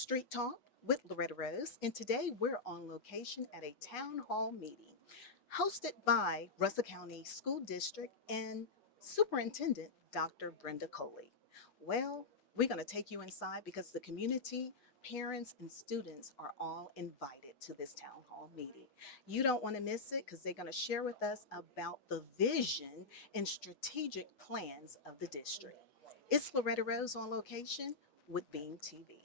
Street Talk with Loretta Rose, and today we're on location at a town hall meeting hosted by Russell County School District and Superintendent Dr. Brenda Coley. Well, we're going to take you inside because the community, parents, and students are all invited to this town hall meeting. You don't want to miss it because they're going to share with us about the vision and strategic plans of the district. It's Loretta Rose on location with Beam TV.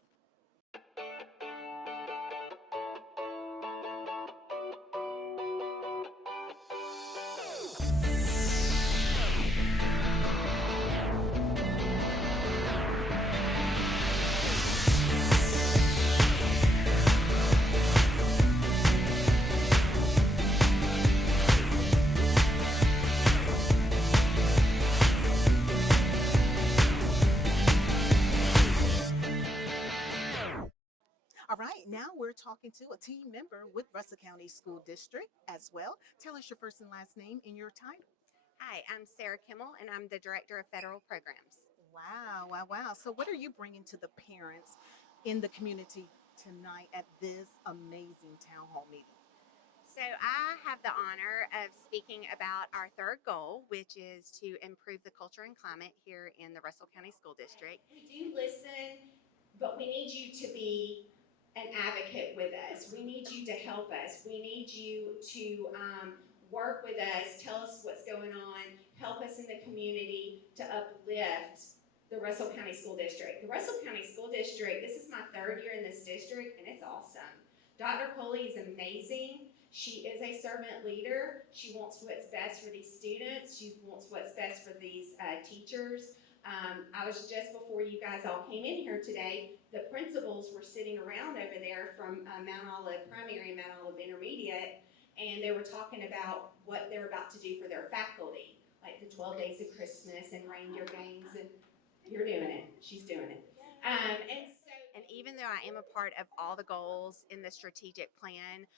All right, now we're talking to a team member with Russell County School District as well. Tell us your first and last name and your title. Hi, I'm Sarah Kimmel, and I'm the Director of Federal Programs. Wow, wow, wow. So, what are you bringing to the parents in the community tonight at this amazing town hall meeting? So, I have the honor of speaking about our third goal, which is to improve the culture and climate here in the Russell County School District. We do listen, but we need you to be an advocate with us. We need you to help us. We need you to work with us, tell us what's going on, help us in the community to uplift the Russell County School District. The Russell County School District, this is my third year in this district, and it's awesome. Dr. Coley is amazing. She is a servant leader. She wants what's best for these students. She wants what's best for these teachers. I was just before you guys all came in here today, the principals were sitting around over there from Mount Olive Primary and Mount Olive Intermediate, and they were talking about what they're about to do for their faculty, like the 12 Days of Christmas and reindeer games, and you're doing it. She's doing it. And even though I am a part of all the goals in the strategic plan,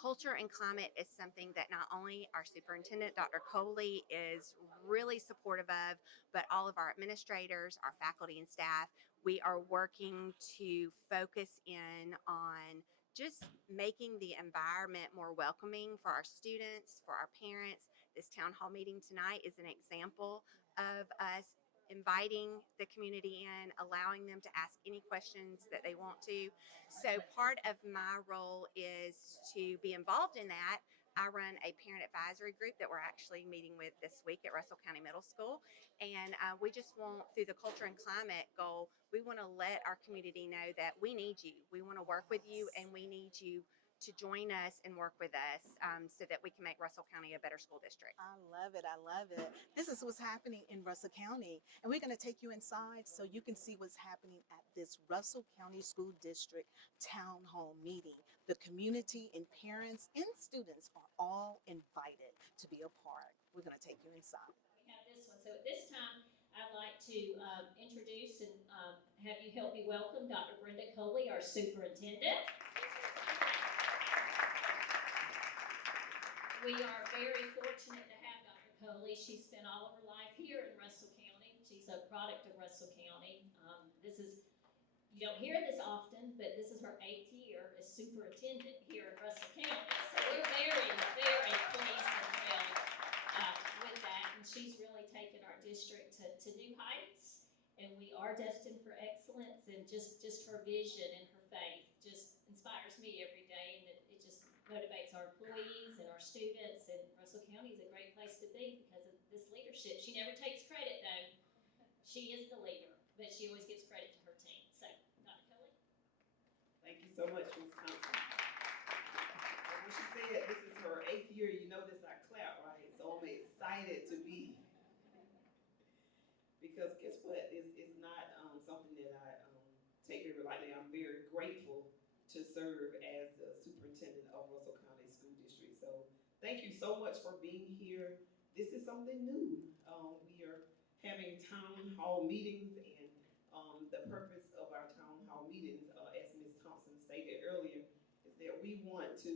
culture and climate is something that not only our superintendent, Dr. Coley, is really supportive of, but all of our administrators, our faculty and staff, we are working to focus in on just making the environment more welcoming for our students, for our parents. This town hall meeting tonight is an example of us inviting the community in, allowing them to ask any questions that they want to. So, part of my role is to be involved in that. I run a parent advisory group that we're actually meeting with this week at Russell County Middle School. And we just want, through the culture and climate goal, we want to let our community know that we need you. We want to work with you, and we need you to join us and work with us so that we can make Russell County a better school district. I love it. I love it. This is what's happening in Russell County, and we're going to take you inside so you can see what's happening at this Russell County School District town hall meeting. The community and parents and students are all invited to be a part. We're going to take you inside. We have this one. So at this time, I'd like to introduce and have you help me welcome Dr. Brenda Coley, our superintendent. We are very fortunate to have Dr. Coley. She spent all of her life here in Russell County. She's a product of Russell County. You don't hear this often, but this is her 8th year as superintendent here in Russell County. So we're very, very pleased and thrilled with that. And she's really taken our district to new heights. And we are destined for excellence, and just her vision and her faith just inspires me every day, and it just motivates our employees and our students. And Russell County is a great place to be because of this leadership. She never takes credit though. She is the leader, but she always gives credit to her team. So, Dr. Coley. Thank you so much, Ms. Thompson. And when she said this is her 8th year, you notice I clap, right? So I'm excited to be. Because guess what? It's not something that I take very lightly. I'm very grateful to serve as the superintendent of Russell County School District. So thank you so much for being here. This is something new. We are having town hall meetings, and the purpose of our town hall meetings, as Ms. Thompson stated earlier, is that we want to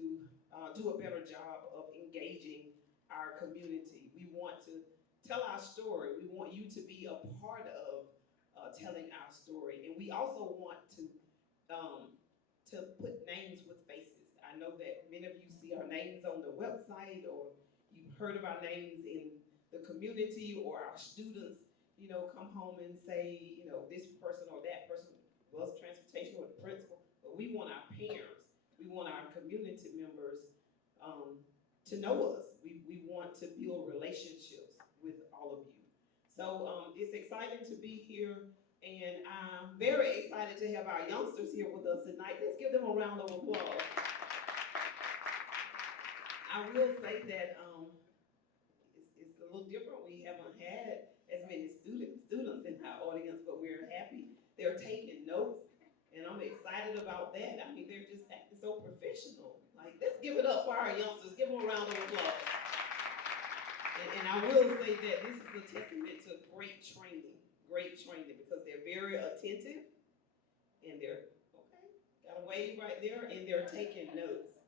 do a better job of engaging our community. We want to tell our story. We want you to be a part of telling our story. And we also want to to put names with faces. I know that many of you see our names on the website, or you've heard of our names in the community, or our students, come home and say, this person or that person was transportation or the principal. But we want our parents, we want our community members to know us. We want to build relationships with all of you. So it's exciting to be here, and I'm very excited to have our youngsters here with us tonight. Let's give them a round of applause. I will say that it's a little different. We haven't had as many students in our audience, but we're happy they're taking notes, and I'm excited about that. I mean, they're just acting so professional. Like, let's give it up for our youngsters. Give them a round of applause. And I will say that this is a testament to great training, because they're very attentive, and they're, okay, got a wave right there, and they're taking notes.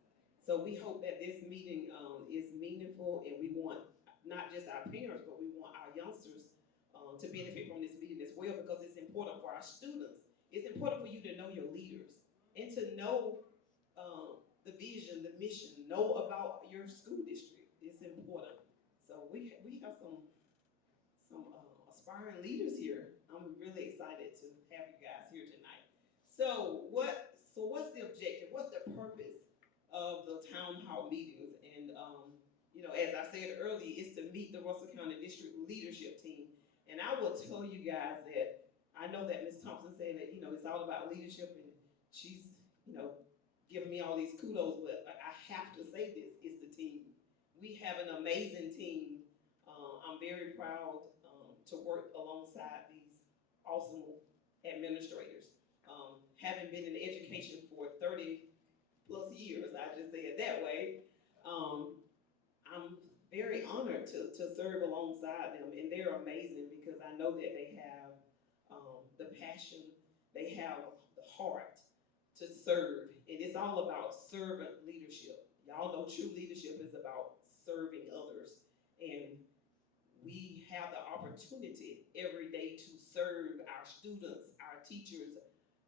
So we hope that this meeting is meaningful, and we want not just our parents, but we want our youngsters to benefit from this meeting as well, because it's important for our students. It's important for you to know your leaders and to know the vision, the mission, know about your school district. It's important. So we have some aspiring leaders here. I'm really excited to have you guys here tonight. So what's the objective? What's the purpose of the town hall meetings? And as I said earlier, is to meet the Russell County District leadership team. And I will tell you guys that I know that Ms. Thompson said that it's all about leadership, and she's giving me all these kudos, but I have to say this: it's the team. We have an amazing team. I'm very proud to work alongside these awesome administrators. Having been in education for 30 plus years, I just say it that way, I'm very honored to serve alongside them, and they're amazing because I know that they have the passion, they have the heart to serve, and it's all about servant leadership. Y'all know true leadership is about serving others, and we have the opportunity every day to serve our students, our teachers,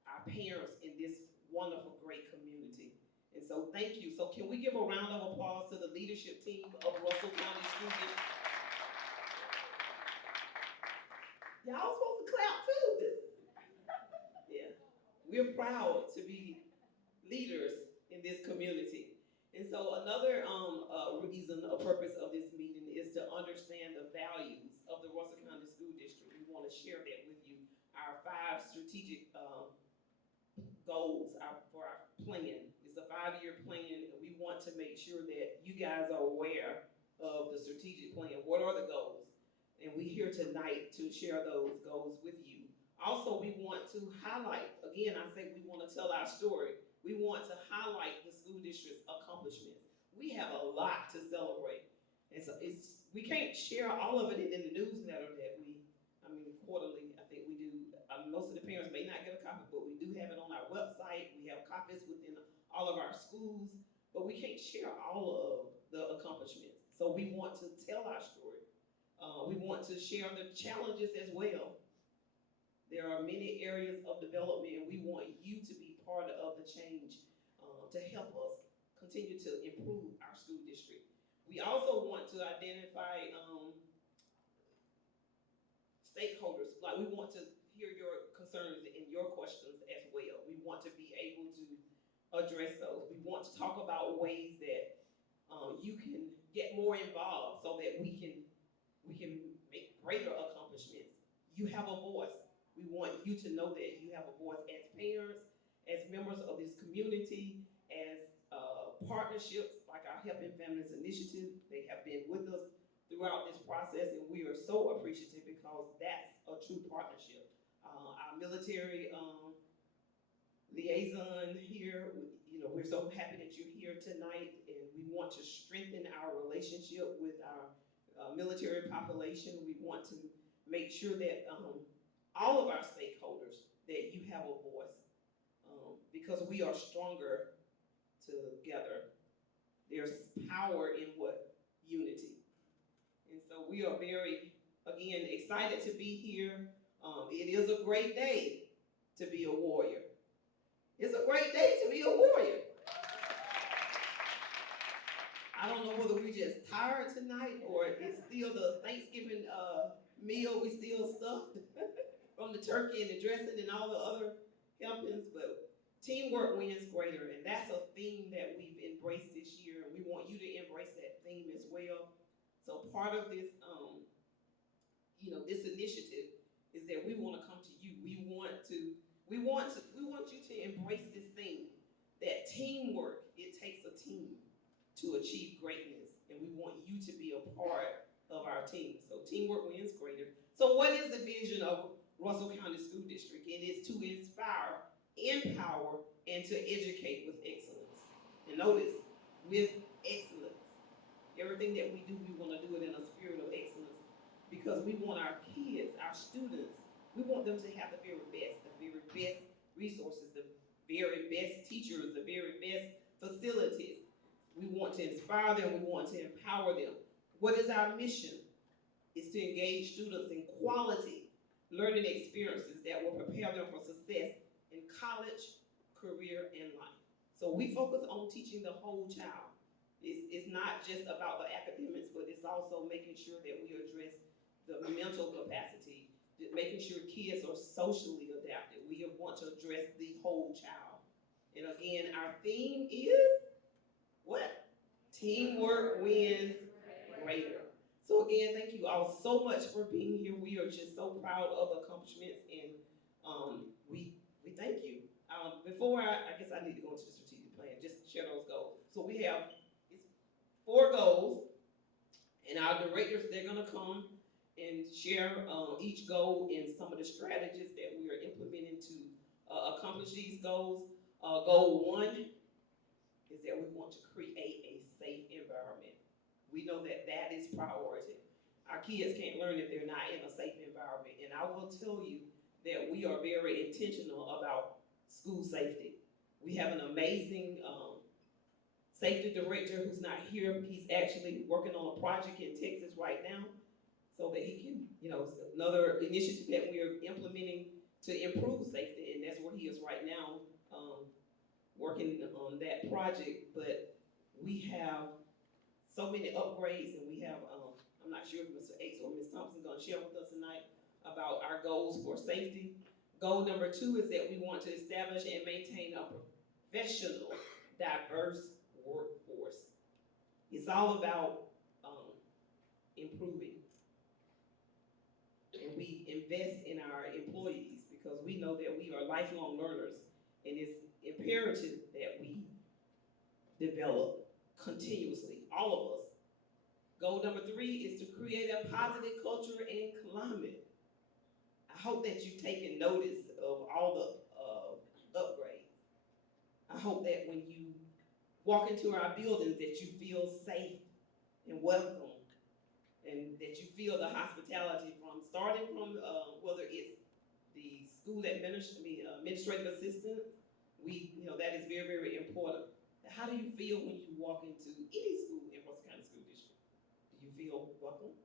our parents in this wonderful, great community. And so thank you. So can we give a round of applause to the leadership team of Russell County School District? Y'all supposed to clap too. Yeah. We're proud to be leaders in this community. And so another reason, a purpose of this meeting is to understand the values of the Russell County School District. We want to share that with you. Our 5 strategic goals for our plan. It's a 5-year plan, and we want to make sure that you guys are aware of the strategic plan. What are the goals? And we're here tonight to share those goals with you. Also, we want to highlight, again, I say we want to tell our story. We want to highlight the school district's accomplishments. We have a lot to celebrate. And so we can't share all of it in the newsletter that quarterly, I think we do. Most of the parents may not get a copy, but we do have it on our website. We have copies within all of our schools, but we can't share all of the accomplishments. So we want to tell our story. We want to share the challenges as well. There are many areas of development, and we want you to be part of the change to help us continue to improve our school district. We also want to identify stakeholders. Like, we want to hear your concerns and your questions as well. We want to be able to address those. We want to talk about ways that you can get more involved so that we can make greater accomplishments. You have a voice. We want you to know that you have a voice as parents, as members of this community, as partnerships like our Helping Families Initiative. They have been with us throughout this process, and we are so appreciative because that's a true partnership. Our military liaison here, we're so happy that you're here tonight, and we want to strengthen our relationship with our military population. We want to make sure that all of our stakeholders, that you have a voice, because we are stronger together. There's power in what? Unity. And so we are very, again, excited to be here. It is a great day to be a warrior. It's the Thanksgiving meal, we still stuffed from the turkey and the dressing and all the other helpings, but teamwork wins greater, and that's a theme that we've embraced this year, and we want you to embrace that theme as well. So part of this, this initiative is that we want to come to you. We want you to embrace this theme that teamwork. It takes a team to achieve greatness, and we want you to be a part of our team. So teamwork wins greater. So what is the vision of Russell County School District? It is to inspire, empower, and to educate with excellence. And notice, with excellence. Everything that we do, we want to do it in a spirit of excellence because we want our kids, our students, we want them to have the very best resources, the very best teachers, the very best facilities. We want to inspire them, we want to empower them. What is our mission? Is to engage students in quality learning experiences that will prepare them for success in college, career, and life. So we focus on teaching the whole child. It's not just about the academics, but it's also making sure that we address the mental capacity, making sure kids are socially adapted. We want to address the whole child. And again, our theme is what? Teamwork wins greater. So again, thank you all so much for being here. We are just so proud of the accomplishments, and we thank you. Before I guess I need to go into the strategic plan, just share those goals. So we have it's 4 goals, and our directors, they're gonna come and share each goal and some of the strategies that we are implementing to accomplish these goals. Goal 1 is that we want to create a safe environment. We know that that is priority. Our kids can't learn if they're not in a safe environment. And I will tell you that we are very intentional about school safety. We have an amazing safety director who's not here. He's actually working on a project in Texas right now so that he can, it's another initiative that we are implementing to improve safety, and that's where he is right now, working on that project. But we have so many upgrades, and we have, I'm not sure if Mr. X or Ms. Thompson is going to share with us tonight about our goals for safety. Goal number 2 is that we want to establish and maintain a professional, diverse workforce. It's all about improving. And we invest in our employees because we know that we are lifelong learners, and it's imperative that we develop continuously, all of us. Goal number 3 is to create a positive culture and climate. I hope that you've taken notice of all the upgrades. I hope that when you walk into our buildings that you feel safe and welcome, and that you feel the hospitality from starting from whether it's the school administrative assistant. That is very, very important. How do you feel when you walk into any school in Russell County School District? Do you feel welcome?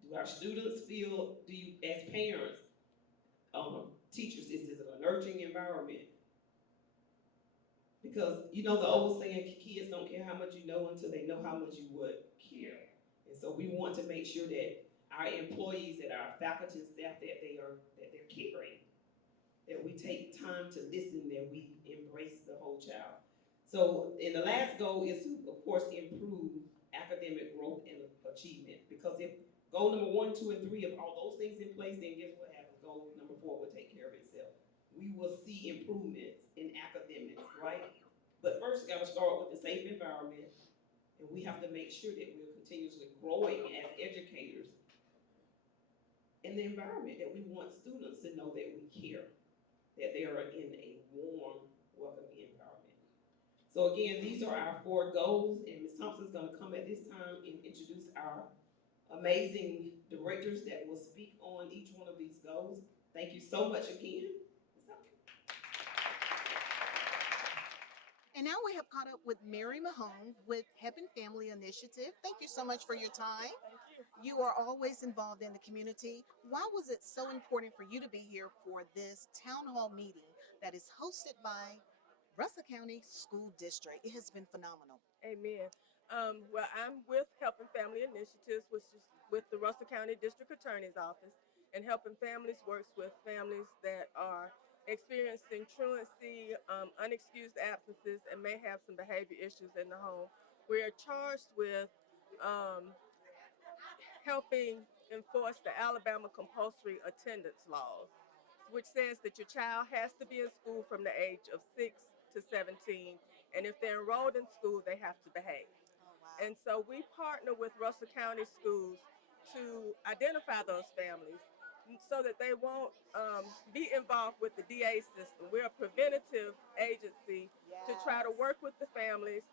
Do our students feel, do you, as parents, teachers, is this a nurturing environment? Because the old saying, kids don't care how much you know until they know how much you would care. And so we want to make sure that our employees, that our faculty and staff, that they're caring, that we take time to listen, that we embrace the whole child. So, and the last goal is to, of course, improve academic growth and achievement. Because if goal number 1, 2, and 3, if all those things in place, then guess what happens? Goal number 4 will take care of itself. We will see improvements in academics, right? But first, we got to start with the safe environment, and we have to make sure that we're continuously growing as educators in the environment, that we want students to know that we care, that they are in a warm, welcoming environment. So again, these are our 4 goals, and Ms. Thompson is going to come at this time and introduce our amazing directors that will speak on each one of these goals. Thank you so much again. And now we have caught up with Mary Mahone with Heaven Family Initiative. Thank you so much for your time. You are always involved in the community. Why was it so important for you to be here for this town hall meeting that is hosted by Russell County School District? It has been phenomenal. Amen. Well, I'm with Helping Family Initiatives, which is with the Russell County District Attorney's Office, and Helping Families works with families that are experiencing truancy, unexcused absences, and may have some behavior issues in the home. We are charged with um, helping enforce the Alabama compulsory attendance laws, which says that your child has to be in school from the age of 6 to 17, and if they're enrolled in school, they have to behave. Oh, wow. And so we partner with Russell County Schools to identify those families so that they won't be involved with the DA system. We're a preventative agency to try to Yes. work with the families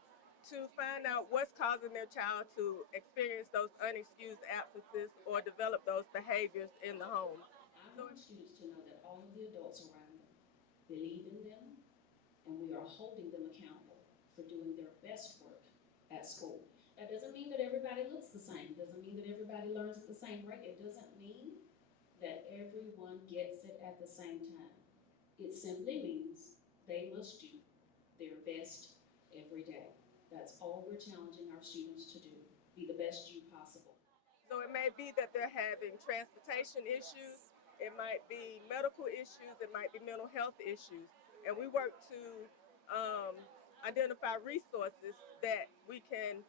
to find out what's causing their child to experience those unexcused absences or develop those behaviors in the home. I want students to know that all of the adults around them believe in them, and we are holding them accountable for doing their best work at school. That doesn't mean that everybody looks the same, doesn't mean that everybody learns at the same rate, it doesn't mean that everyone gets it at the same time. It simply means they must do their best every day. That's all we're challenging our students to do. Be the best you possible. So it may be that they're having transportation issues, Yes. it might be medical issues, it might be mental health issues. And we work to um, identify resources that we can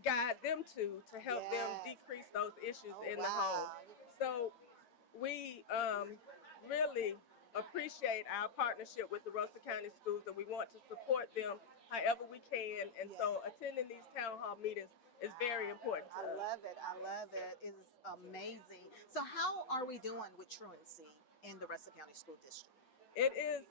guide them to help them Yes. decrease those issues Oh, in the home. wow. So we really appreciate our partnership with the Russell County Schools, and we want to support them however we can. And so Yes. attending these town hall meetings is very important to I us. love it. I love it. It is amazing. So, how are we doing with truancy in the Russell County School District? It is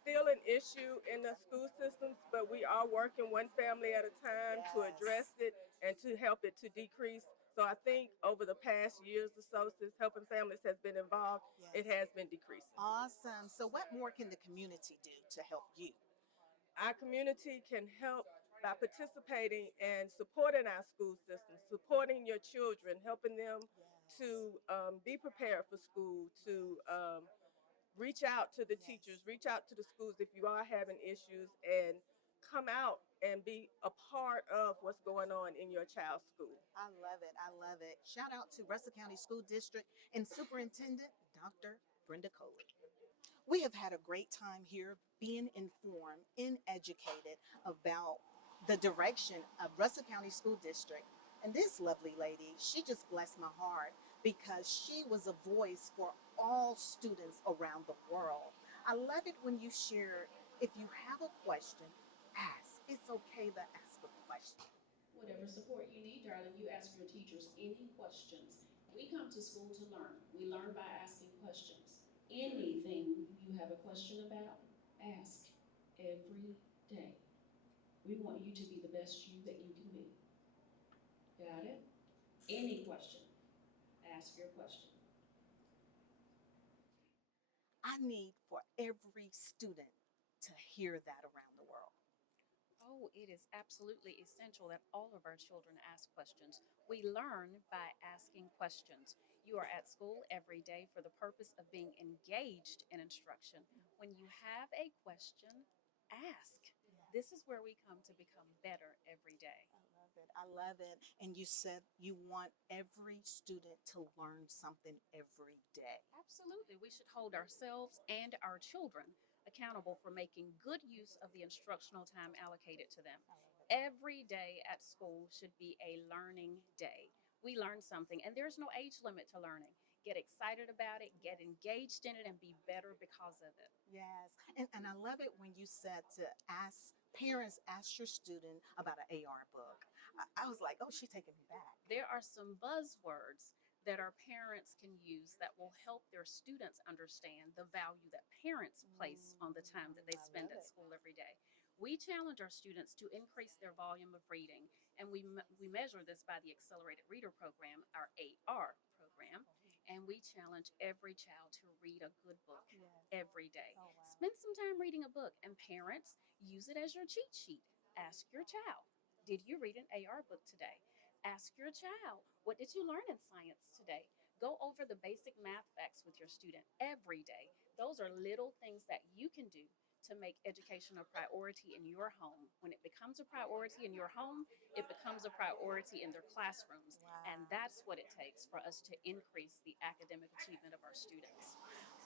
still an issue in the school systems, but we are working one family at a time to address Yes. it and to help it to decrease. So I think over the past years or so, since Helping Families has been involved, it Yes. has been decreasing. Awesome. So, what more can the community do to help you? Our community can help by participating and supporting our school system, supporting your children, helping them Yes. to be prepared for school, to reach out to the Yes. teachers, reach out to the schools if you are having issues, and come out and be a part of what's going on in your child's school. I love it. I love it. Shout out to Russell County School District and Superintendent Dr. Brenda Coley. We have had a great time here being informed and educated about the direction of Russell County School District. And this lovely lady, she just blessed my heart because she was a voice for all students around the world. I love it when you share, if you have a question, ask. It's okay to ask a question. Whatever support you need, darling, you ask your teachers any questions. We come to school to learn. We learn by asking questions. Anything you have a question about, ask every day. We want you to be the best you that you can be. Got it? Any question, ask your question. I need for every student to hear that around the world. Oh, it is absolutely essential that all of our children ask questions. We learn by asking questions. You are at school every day for the purpose of being engaged in instruction. When you have a question, ask. This is where we come to become better every day. I love it. I love it. And you said you want every student to learn something every day. Absolutely. We should hold ourselves and our children accountable for making good use of the instructional time allocated to them. I love it. Every day at school should be a learning day. We learn something, and there's no age limit to learning. Get excited about it, get engaged in it, and be better because of it. Yes. And I love it when you said to ask parents, ask your student about an AR book. I was like, oh, she's taking me back. There are some buzzwords that our parents can use that will help their students understand the value that parents place on the time that they I spend love at it. school every day. We challenge our students to increase their volume of reading, and we measure this by the Accelerated Reader Program, our AR program, and we challenge every child to read a good book Yes. every day. Oh, wow. Spend some time reading a book, and parents, use it as your cheat sheet. Ask your child, did you read an AR book today? Ask your child, what did you learn in science today? Go over the basic math facts with your student every day. Those are little things that you can do to make education a priority in your home. When it becomes a priority in your home, it becomes a priority in their classrooms. And Wow. that's what it takes for us to increase the academic achievement of our students.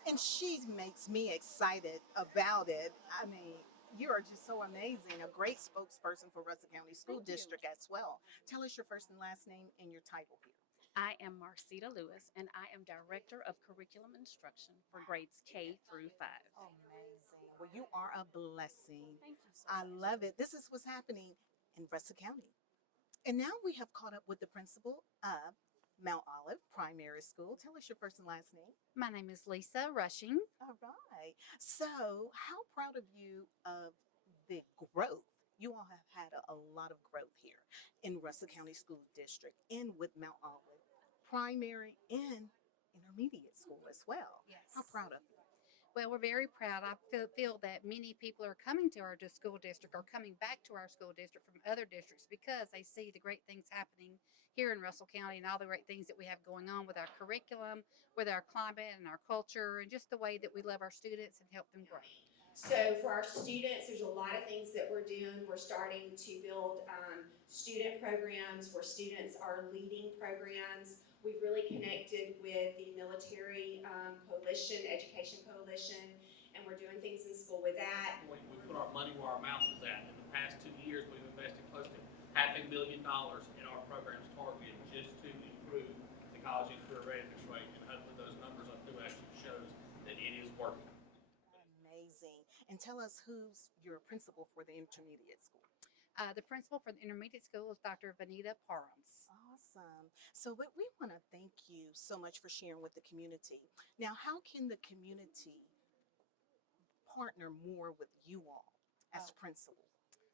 And she makes me excited about it. I mean, you are just so amazing. A great spokesperson for Russell County School Thank you. District as well. Tell us your first and last name and your title here. I am Marcita Lewis, and I am Director of Curriculum Instruction for grades K through 5. Amazing. Well, you are a blessing. Thank you so I much. love it. This is what's happening in Russell County. And now we have caught up with the principal of Mount Olive Primary School. Tell us your first and last name. My name is Lisa Rushing. All right. So, how proud of you of the growth? You all have had a lot of growth here in Russell County School District and with Mount Olive Primary and Intermediate School as well. How Yes. proud of you? Well, we're very proud. I feel that many people are coming to our school district or coming back to our school district from other districts because they see the great things happening here in Russell County and all the great things that we have going on with our curriculum, with our climate and our culture, and just the way that we love our students and help them grow. So for our students, there's a lot of things that we're doing. We're starting to build student programs where students are leading programs. We've really connected with the military coalition, education coalition, and we're doing things in school with that. We put our money where our mouth is at. In the past 2 years, we've invested close to $500,000 in our programs targeted just to improve the college and career readiness rate. And hopefully those numbers I threw actually shows that it is working. Amazing. And tell us who's your principal for the intermediate school. The principal for the intermediate school is Dr. Vanita Parhams. Awesome. So, we want to thank you so much for sharing with the community. Now, how can the community partner more with you all as Oh. principal?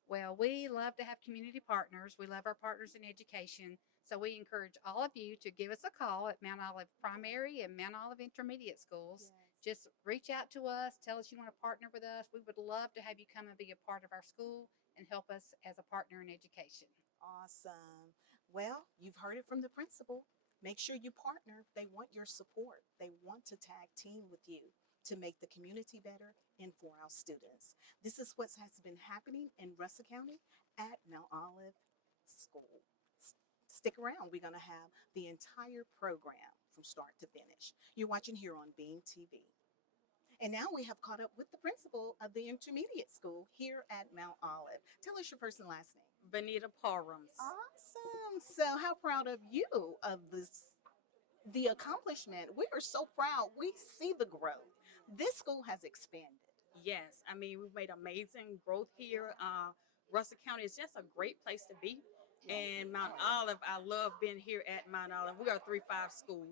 Well, we love to have community partners. We love our partners in education. So we encourage all of you to give us a call at Mount Olive Primary and Mount Olive Intermediate Schools. Just reach out to us, tell us you want to partner with us. We would love to have you come and be a part of our school and help us as a partner in education. Awesome. Well, you've heard it from the principal. Make sure you partner. They want your support. They want to tag team with you to make the community better and for our students. This is what has been happening in Russell County at Mount Olive School. Stick around. We're going to have the entire program from start to finish. You're watching here on Beam TV. And now we have caught up with the principal of the intermediate school here at Mount Olive. Tell us your first and last name. Vanita Parhams. Awesome. So, how proud of you of the accomplishment? We are so proud. We see the growth. This school has expanded. Yes, I mean, we've made amazing growth here. Russell County is just a great place to be. And Mount Olive, I love being here at Mount Olive. We are a 3-5 school.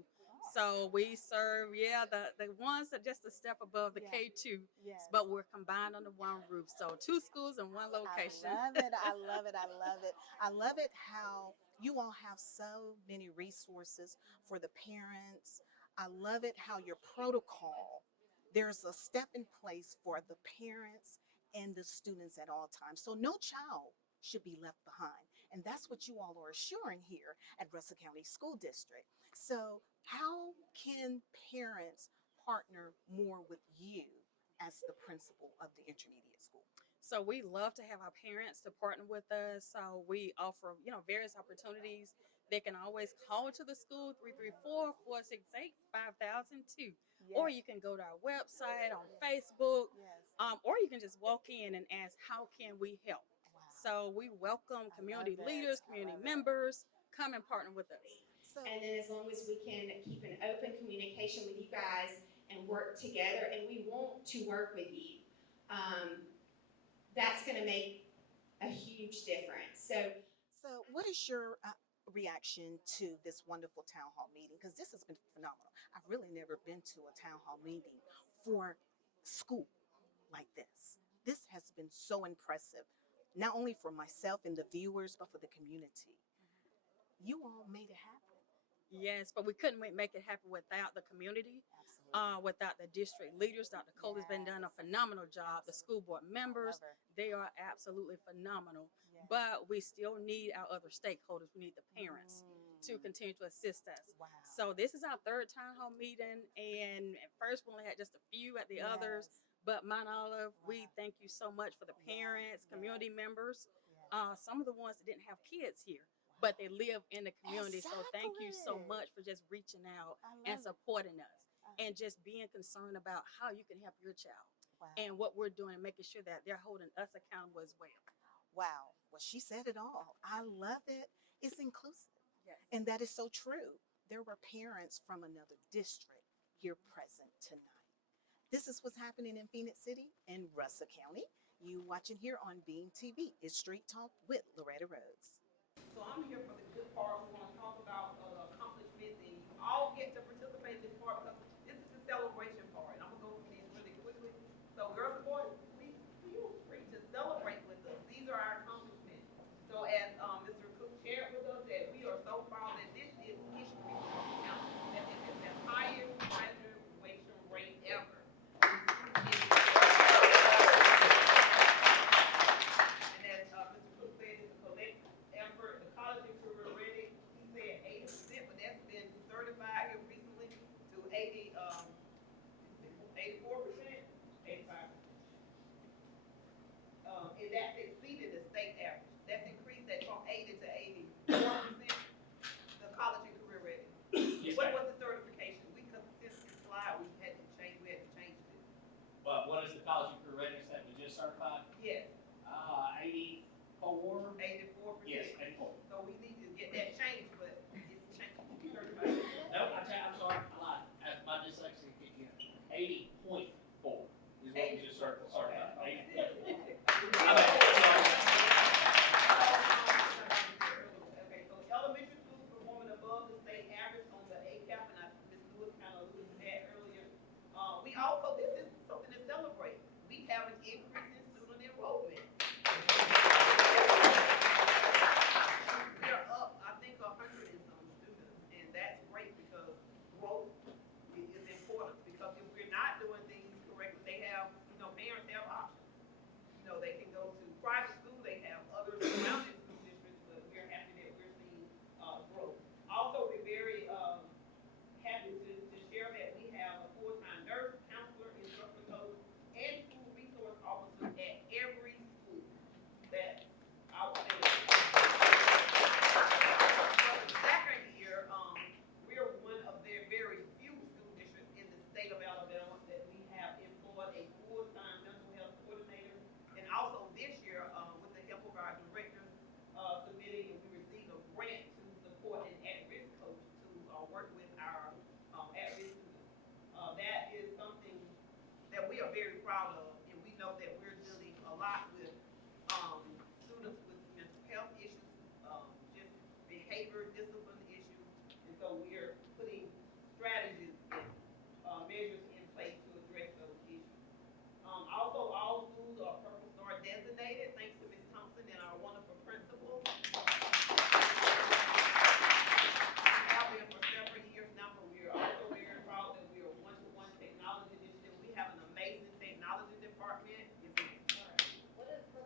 So we serve, the ones that just a step above the K2, Yes. but we're combined under one roof. So 2 schools in one location. I love it. I love it. I love it. I love it how you all have so many resources for the parents. I love it how your protocol, there's a step in place for the parents and the students at all times. So no child should be left behind. And that's what you all are assuring here at Russell County School District. So how can parents partner more with you as the principal of the intermediate school? So we love to have our parents to partner with us. So we offer, various opportunities. They can always call to the school 334-468-5002. Or you can go to our website on Facebook, or you can just walk in and ask, how can we help? Wow. So we welcome community love it. leaders, I community love it. members, come and partner with us. So And then as long as we can keep an open communication with you guys and work together, and we want to work with you, that's going to make a huge difference. So, what is your reaction to this wonderful town hall meeting? Because this has been phenomenal. I've really never been to a town hall meeting for school like this. This has been so impressive, not only for myself and the viewers, but for the community. You all made it happen. Yes, but we couldn't make it happen without the community, Absolutely. without the district leaders. Dr. Coley's been done a phenomenal job. The school board members, Love her. they are absolutely phenomenal. Yes. But we still need our other stakeholders. We need the parents to continue to assist us. Wow. So this is our 3rd town hall meeting, and at first we only had just a few at the others, But Mount Olive, we thank you so much for the parents, community members, some of the ones that didn't have kids here, but they live in the community. So thank you so much for just reaching out and supporting us and just being concerned about how you can help your child and what we're doing, making sure that they're holding us accountable as well. Wow. Well, she said it all. I love it. It's inclusive. Yes. And that is so true. There were parents from another district here present tonight. This is what's happening in Phoenix City and Russell County. You watching here on Beam TV is Street Talk with Loretta Rose. So I'm here for the good part. We want to talk about the accomplishments, and you all get to participate in this part because this is the celebration part. And I'm gonna go through these really quickly. So girls and boys, please feel free to celebrate with us. These are our accomplishments. So as Mr. Cook shared with us, that we are so proud that this is history for Russell County. That this is the highest graduation rate ever. And as Mr. Cook said, it's a collective effort. The college and career ready, he said 80%, but that's been certified here recently to 84%, 85%. And that's exceeded the state average. That's increased that from 80 to 84%. The college and career ready. Yes, What ma'am. was the certification? Because since this slide, we had to change it. But what is the college and career readiness that we just certified? Yes, 84. 84%. Yes, 84. So we need to get that changed, but it's changed. Certified. Nope, I'm sorry, I lied. My dyslexia kicked in. 80.4 is what we just certified. 80.4. I'm sorry. Okay, so elementary schools performing above the state average on the ACAP, and Ms. Lewis kind of alluded to that earlier. We also, this is something to celebrate. We have an increase in student enrollment. We are up, I think, 100 and some students, and that's great because growth is important. Because if we're not doing things correctly, they have, parents have options. They can go to private school, they have other surrounding school districts, but we're happy that we're seeing growth. Also, we're very happy to share that we have a full-time nurse, counselor, instructor coach, and school resource officer at every school. That's outstanding. For the second year, we're one of their very few school districts in the state of Alabama that we have employed a full-time mental health coordinator. And also this year, with the help of our directors submitting, we received a grant to support an at-risk coach to work with our at-risk students. That is something that we are very proud of, and we know that we're dealing a lot with students with mental health issues, just behavior, discipline issues, and so we are putting strategies and measures in place to address those issues. Also, all schools are Purple Star designated, thanks to Ms. Thompson and our wonderful principal. We have been for several years now, but we are also very proud that we are one-to-one technology initiative. We have an amazing technology department. What does Purple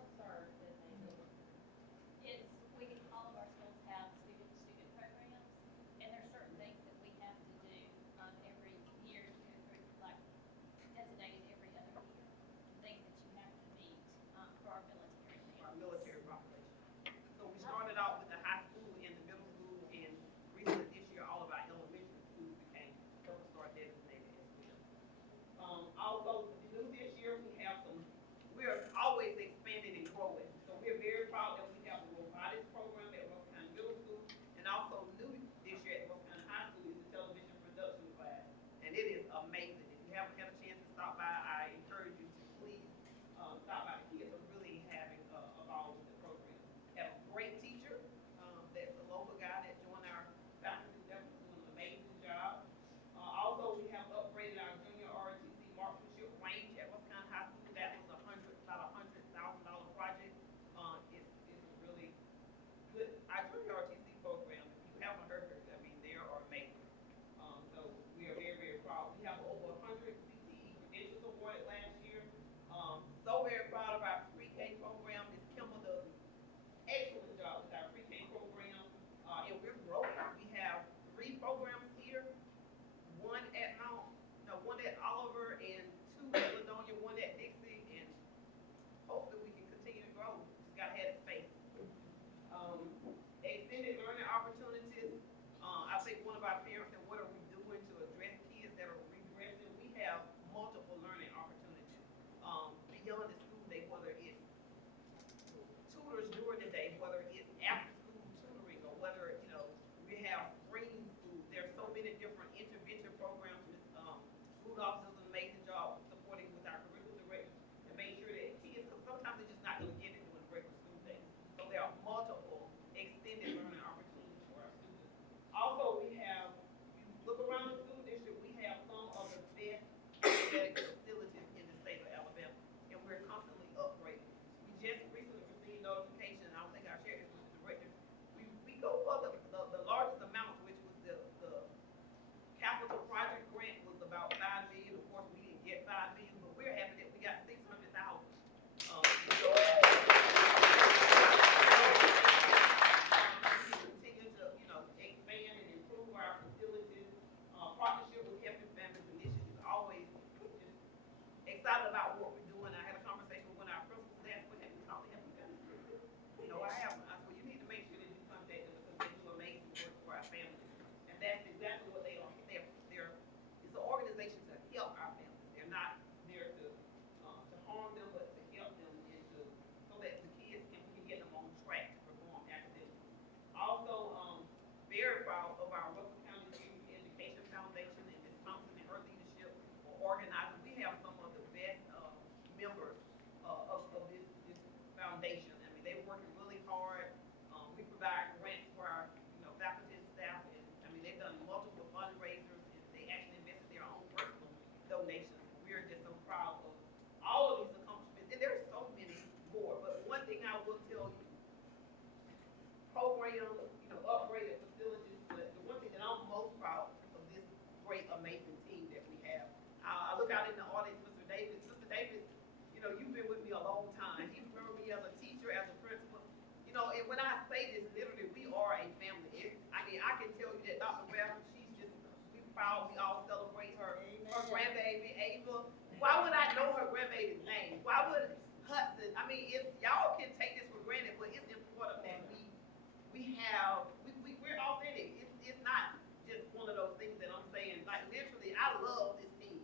we're authentic. It's not just one of those things that I'm saying. Like literally, I love this team,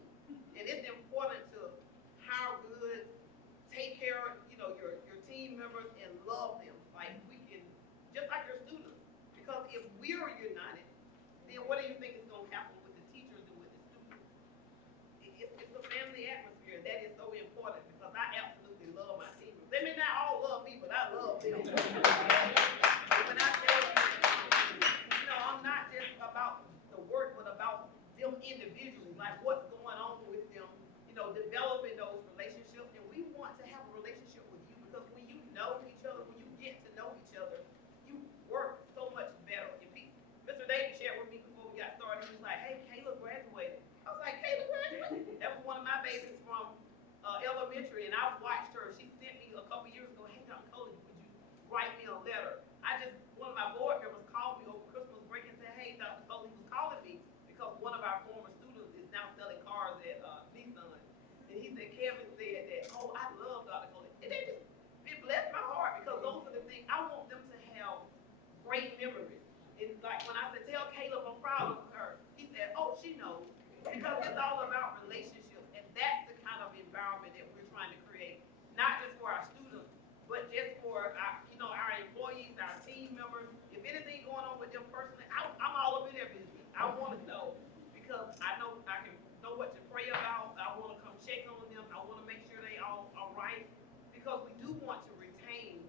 and it's important to hire good, take care of your team members and love them. Like we can, just like your students, because if we're united, then what do you think is going to happen with the teachers and with the students? It's a family atmosphere that is so important because I absolutely love my team. They may not all love me, but I love them. When I tell you, I'm not just about the work, but about them individually, like what's going on with them, developing those relationships. And we want to have a relationship with you because when you know each other, when you get to know each other, you work so much better. And Mr. Davis shared with me before we got started, he was like, hey, Kayla graduated. I was like, Kayla graduated? That was one of my babies from elementary, and I watched her. She sent me a couple years ago, hey, Dr. Coley, would you write me a letter? One of my board members called me over Christmas break and said, hey, Dr. Coley was calling me because one of our former students is now selling cars at Nissan. And he said, Kevin said that, oh, I love Dr. Coley. And it blessed my heart because those are the things, I want them to have great memories. And like when I said, tell Caleb I'm proud of her, he said, oh, she knows. Because it's all about relationships. And that's the kind of environment that we're trying to create, not just for our students, but just for our employees, our team members. If anything going on with them personally, I'm all up in their business. I want to know because I know I can know what to pray about. I want to come check on them. I want to make sure they all are right because we do want to retain.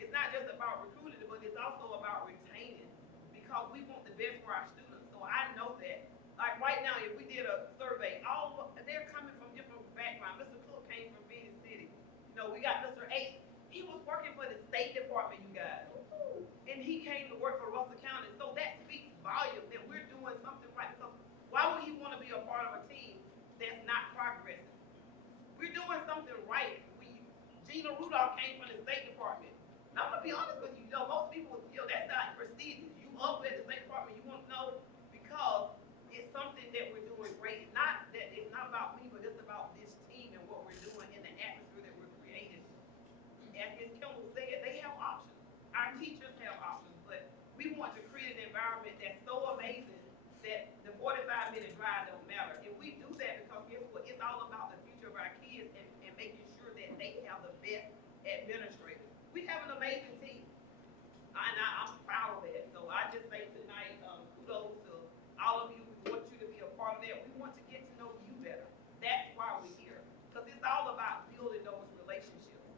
It's not just about recruiting, but it's also about retaining because we want the best for our students. So I know that. Like right now, if we did a survey, they're coming from different backgrounds. Mr. Cook came from Phoenix City. We got Mr. H. He was working for the State Department, you guys. And he came to work for Russell County. So that speaks volumes that we're doing something right. Because why would he want to be a part of a team that's not progressing? We're doing something right. Gina Rudolph came from the State Department. Now, I'm going to be honest with you. Most people, that's not prestigious. You up at the State Department, you want to know because it's something that we're doing great. It's not about me, but it's about this team and what we're doing in the atmosphere that we're creating. As Ms. Kimball said, they have options. Our teachers have options, but we want to create an environment that's so amazing that the 45-minute drive don't matter. And we do that because guess what? It's all about the future of our kids and making sure that they have the best administrators. We have an amazing team. And I'm proud of that. So I just say tonight, kudos to all of you. We want you to be a part of that. We want to get to know you better. That's why we're here. Because it's all about building those relationships.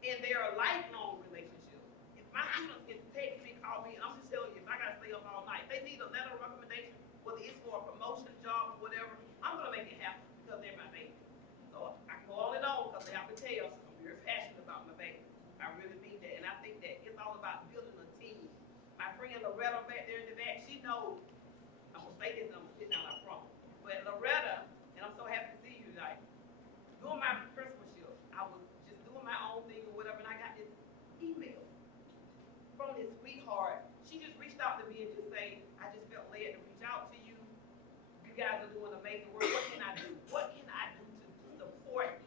And they are lifelong relationships. If my students can text me, call me, and I'm just telling you, if I got to stay up all night, if they need a letter of recommendation, whether it's for a promotion, job, or whatever, I'm going to make it happen because they're my baby. So I can go on and on because they have to tell I'm very passionate about my baby. I really mean that. And I think that it's all about building a team. My friend Loretta back there in the back, she knows. I'm going to say this and I'm going to sit down, I promise. But Loretta, and I'm so happy to see you tonight, during my principalship, I was just doing my own thing or whatever, and I got this email from this sweetheart. She just reached out to me and just say, I just felt led to reach out to you. You guys are doing amazing work. What can I do? What can I do to support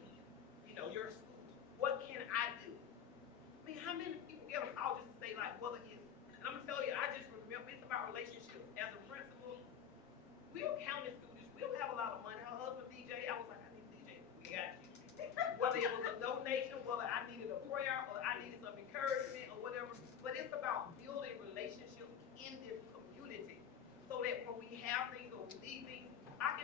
your school? What can I do? I mean, how many people get a call just to say like, well, it is? And I'm gonna tell you, I just remember it's about relationships. As a principal, we'll count as students. We'll have a lot of money. Her husband DJ, I was like, I need a DJ. We got you. Whether it was a donation, whether I needed a prayer or I needed some encouragement or whatever, but it's about building relationships in this community so that when we have things or we need things, I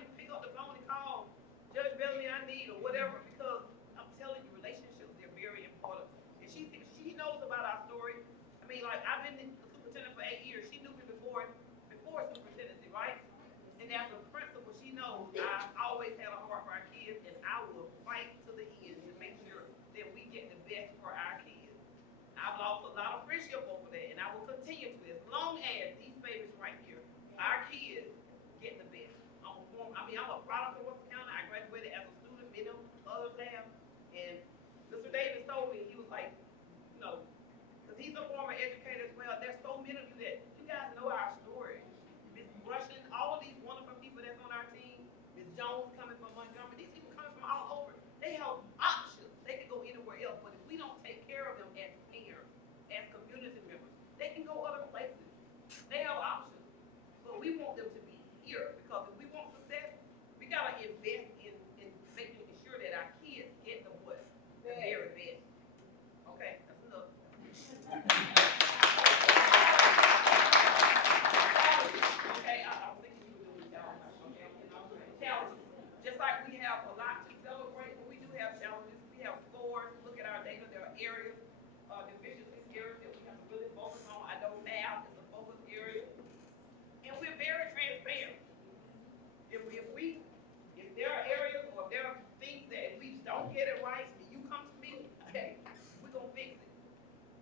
right, and you come to me, okay, we're gonna fix it.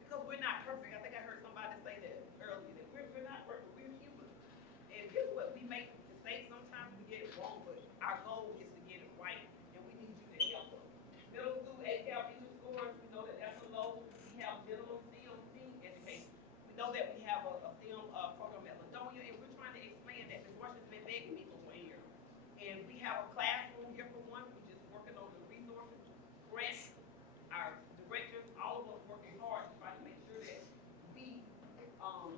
Because we're not perfect. I think I heard somebody say that earlier, that we're not perfect, we're human. And guess what? We make mistakes sometimes, we get it wrong, but our goal is to get it right. And we need you to help us. Middle school ACAP music scores, we know that that's a low. We have minimum STEM education. We know that we have a STEM program at Ladonia, and we're trying to expand that. Ms. Washington's been begging me for 1 year. And we have a classroom here for one. We're just working on the resources, grants, our directors, all of us working hard to try to make sure that we um,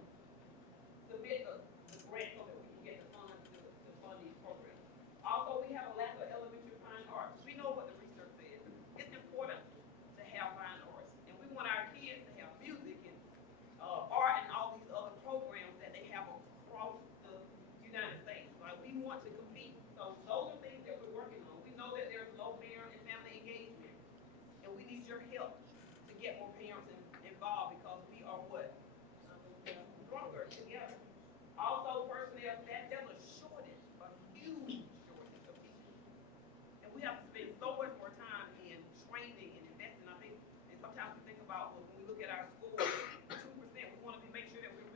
submit the grant so that we can get the funds to fund these programs. Also, we have a lack of elementary fine arts. We know what the research says. It's important to have fine arts, and we want our kids to have music and art and all these other programs that they have across the United States. Like, we want to compete. So those are things that we're working on. We know that there's low parent and family engagement, and we need your help to get more parents involved, because we are what? Stronger together. Also, personnel, there's a shortage, a huge shortage of teachers. And we have to spend so much more time in training and investing. I think, and sometimes we think about, well, when we look at our schools, 2%, we want to make sure that we're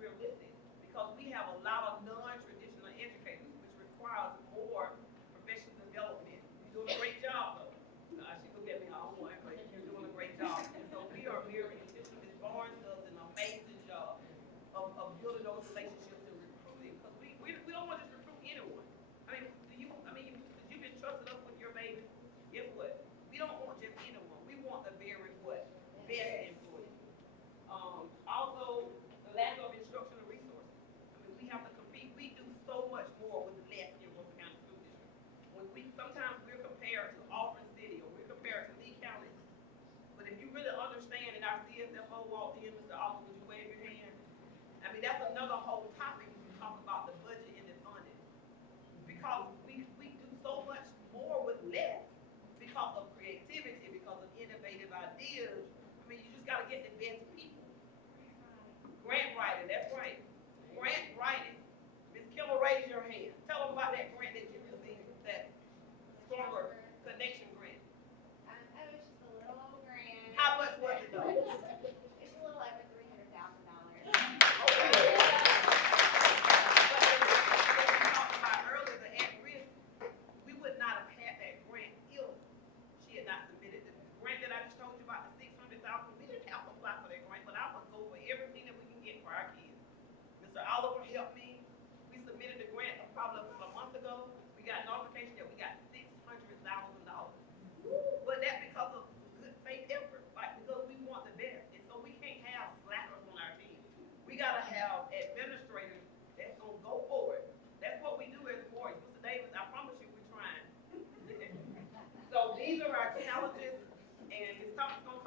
realistic, because we have a lot of non-traditional educators, which requires more professional development. You're doing a great job, though. She looked at me all one, but you're doing a great job. And so we are very intentional. Ms. Barnes does an amazing job of building those relationships and recruiting, because we don't want to just recruit anyone. You've been trusting us with your baby. Guess what? We don't want just anyone. We want the very what? Best employees. Also, the lack of instructional resources. We have to compete. We do so much more with less in Russell County School District. Sometimes we're compared to Auburn City, or we're compared to Lee County. But if you really understand, and our CSFO walked in, Mr. Austin, would you wave your hand? That's another whole topic when you talk about the budget and the funding. Because we do so much more with less, because of creativity, because of innovative ideas. You just got to get the best people. Grant writing, that's right. Grant writing. Ms. Kimmel, raise your hand. Tell them about that grant that you received, that Stronger Connection grant. It was just a little old grant. How much was it, though? It's a little over $300,000. Okay. Talked about earlier, the at-risk, we would not have had that grant if she had not submitted the grant that I just told you about, the $600,000. We didn't have to apply for that grant, but I would go for everything that we can get for our kids. Mr. Oliver helped me. We submitted the grant probably a month ago. We got notification that we got $600,000. But that's because of good faith effort, because we want the best. And so we can't have slackers on our team. We gotta have administrators that's gonna go for it. That's what we do as boards. Mr. Davis, I promise you we're trying. So these are our challenges, and Ms. Thompson's gonna